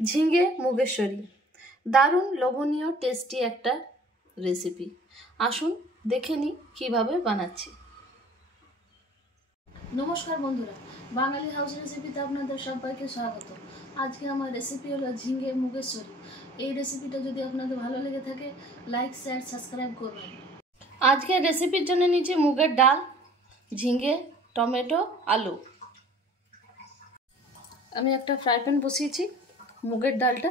ঝিঙে মুগেশ্বরী দারুণ লোভনীয় টেস্টি একটা রেসিপি। আসুন দেখে নিই কীভাবে বানাচ্ছি। নমস্কার বন্ধুরা, বাঙালি হাউস রেসিপিতে আপনাদের সবাইকে স্বাগত। আজকে আমার রেসিপি হলো ঝিঙে মুগেশ্বরী। এই রেসিপিটা যদি আপনাদের ভালো লেগে থাকে লাইক শেয়ার সাবস্ক্রাইব করবেন। আজকের রেসিপির জন্য নিচ্ছি মুগের ডাল, ঝিঙে, টমেটো, আলু। আমি একটা ফ্রাই প্যান বসিয়েছি, মুগের ডালটা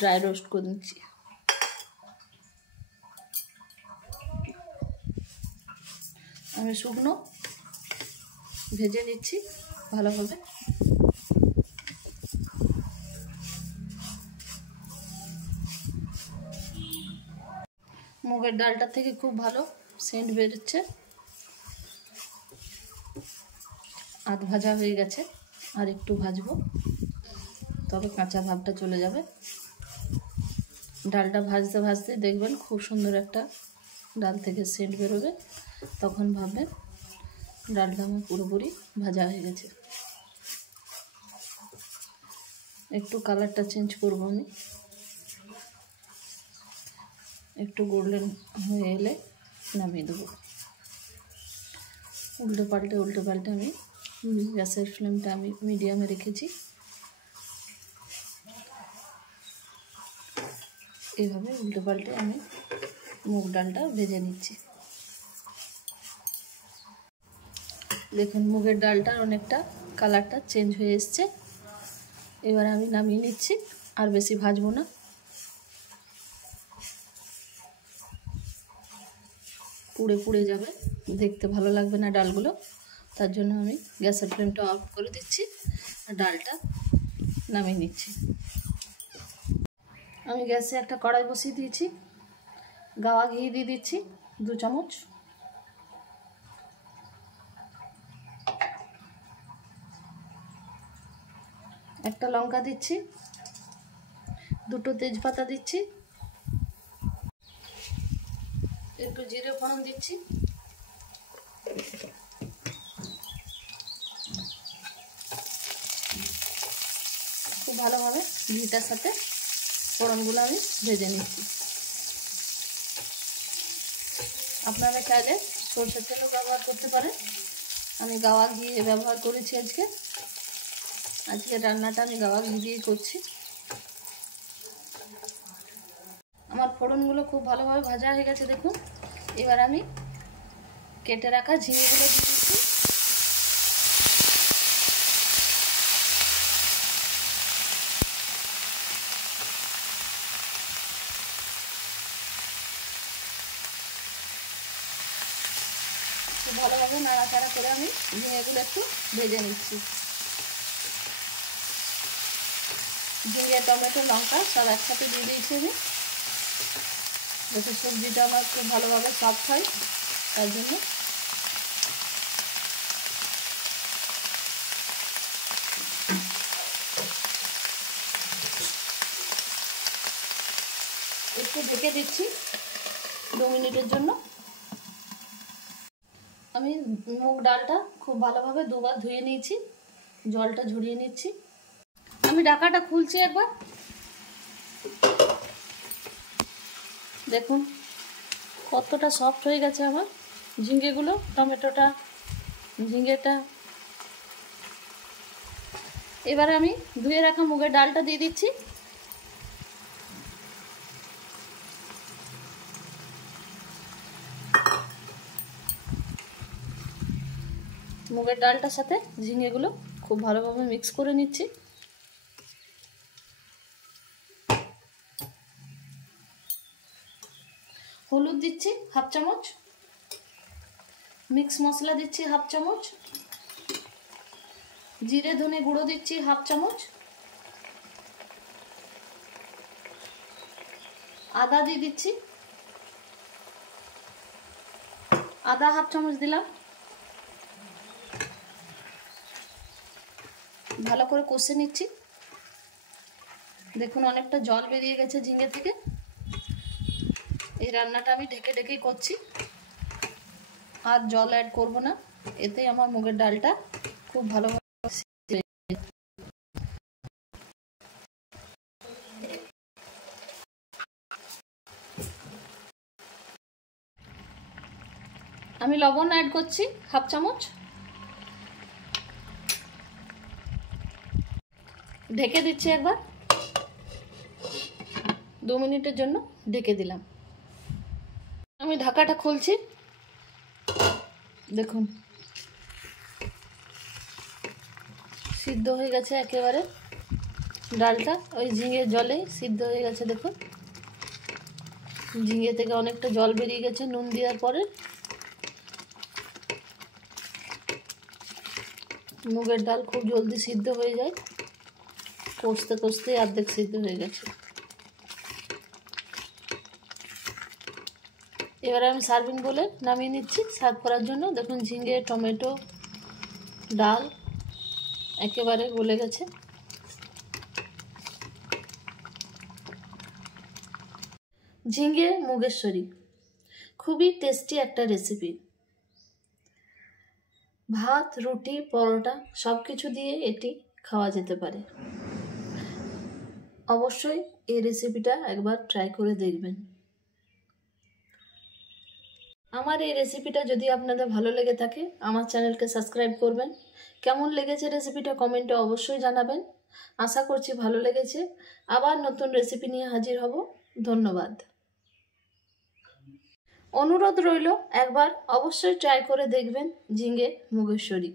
ড্রাই রোস্ট করে নিচ্ছি। আমি শুকনো ভেজে নিচ্ছি ভালোভাবে। মুগের ডালটা থেকে খুব ভালো সেন্ট বেরোচ্ছে। আধ ভাজা হয়ে গেছে, আর একটু ভাজবো, তবে কাঁচা ভাবটা চলে যাবে। ডালটা ভাজতে ভাজতে দেখবেন খুব সুন্দর একটা ডাল থেকে সেন্ট বেরোবে, তখন ভাববেন ডালটা আমার পুরোপুরি ভাজা হয়ে গেছে। একটু কালারটা চেঞ্জ করব, আমি একটু গোল্ডেন হয়ে এলে নামিয়ে দেবো। উল্টে পাল্টে আমি গ্যাসের ফ্লেমটা আমি মিডিয়ামে রেখেছি। এইভাবে উল্টে পাল্টে আমি মুগ ডালটা ভেজে নিচ্ছি। দেখুন মুগের ডালটার অনেকটা কালারটা চেঞ্জ হয়ে এসছে। এবার আমি নামিয়ে নিচ্ছি, আর বেশি ভাজবো না। পুড়ে পুড়ে যাবে, দেখতে ভালো লাগবে না ডালগুলো, তার জন্য আমি গ্যাসের ফ্লেমটা অফ করে দিচ্ছি আর ডালটা নামিয়ে নিচ্ছি। আমি গ্যাসে একটা কড়াই বসিয়ে দিয়েছি, গাওয়া ঘি দিয়ে দিচ্ছি 2 চামচ। একটা লঙ্কা দিচ্ছি, 2টো তেজপাতা দিচ্ছি, একটু জিরে ফোড়ন দিচ্ছি, খুব ভালোভাবে ঘিটার সাথে ফোড়নগুলো আমি ভেজে নিচ্ছি। আপনারা চাইলে সরষের তেলও ব্যবহার করতে পারেন, আমি গাওয়া ঘি ব্যবহার করেছি আজকে রান্নাটা আমি গাওয়া ঘি দিয়ে করছি। আমার ফোড়নগুলো খুব ভালোভাবে ভাজা হয়ে গেছে দেখুন। এবার আমি কেটে রাখা ঝিঙেগুলো দিয়ে দিচ্ছি। খুব ভালোভাবে নাড়াচাড়া করে আমি ঝিঙেগুলো একটু ভেজে নিচ্ছি। ঝিঙে, টমেটো, লঙ্কা সব একসাথে দিয়ে দিয়েছি আমি, যাতে সবজিটা আমার খুব ভালোভাবে সফট হয়, তার জন্য। একটু ঢেকে দিচ্ছি 2 মিনিটের জন্য। আমি মুগ ডালটা খুব ভালোভাবে 2বার ধুয়ে নিয়েছি, জলটা ঝরিয়ে নিচ্ছি। আমি ঢাকাটা খুলছি একবার, দেখুন কতটা সফট হয়ে গেছে আমার ঝিঙেগুলো, টমেটোটা, ঝিঙেটা। এবারে আমি ধুয়ে রাখা মুগের ডালটা দিয়ে দিচ্ছি। মুগের ডালটার সাথে ঝিঙেগুলো খুব ভালোভাবে মিক্স করে নিচ্ছি। হলুদ দিচ্ছি 1/2 চামচ, মিক্স মশলা দিচ্ছি 1/2 চামচ, জিরে ধনে গুঁড়ো দিচ্ছি 1/2 চামচ, আদা দিয়ে দিচ্ছি, আদা 1/2 চামচ দিলাম। ভালো করে কষে নিচ্ছি। দেখুন অনেকটা জল বেরিয়ে গেছে ঝিঙে থেকে। এই রান্নাটা আমি ঢেকে ঢেকেই করছি, আর জল অ্যাড করব না, এতেই আমার মুগের ডালটা খুব ভালো আমি লবণ অ্যাড করছি হাফ চামচ, ঢেকে দিচ্ছি একবার, 2 মিনিটের জন্য ঢেকে দিলাম। আমি ঢাকাটা খুলছি, দেখুন সিদ্ধ হয়ে গেছে একেবারে, ডালটা ওই ঝিঙের জলেই সিদ্ধ হয়ে গেছে। দেখুন ঝিঙে থেকে অনেকটা জল বেরিয়ে গেছে নুন দেওয়ার পরে। মুগের ডাল খুব জলদি সিদ্ধ হয়ে যায়, কষতে কষতে অর্ধেক সিদ্ধ হয়ে গেছে। এবারে আমি সার্ভিং বলে নামিয়ে নিচ্ছি সার্ভ করার জন্য। দেখুন ঝিঙে, টমেটো, ডাল একেবারে গলে গেছে। ঝিঙে মুগেশ্বরী খুবই টেস্টি একটা রেসিপি। ভাত, রুটি, পরোটা সব কিছু দিয়ে এটি খাওয়া যেতে পারে। অবশ্যই এই রেসিপিটা একবার ট্রাই করে দেখবেন। আমার এই রেসিপিটা যদি আপনাদের ভালো লেগে থাকে আমার চ্যানেলকে সাবস্ক্রাইব করবেন। কেমন লেগেছে রেসিপিটা কমেন্টে অবশ্যই জানাবেন। আশা করছি ভালো লেগেছে। আবার নতুন রেসিপি নিয়ে হাজির হব। ধন্যবাদ। অনুরোধ রইল একবার অবশ্যই ট্রাই করে দেখবেন ঝিঙে মুগেশ্বরী।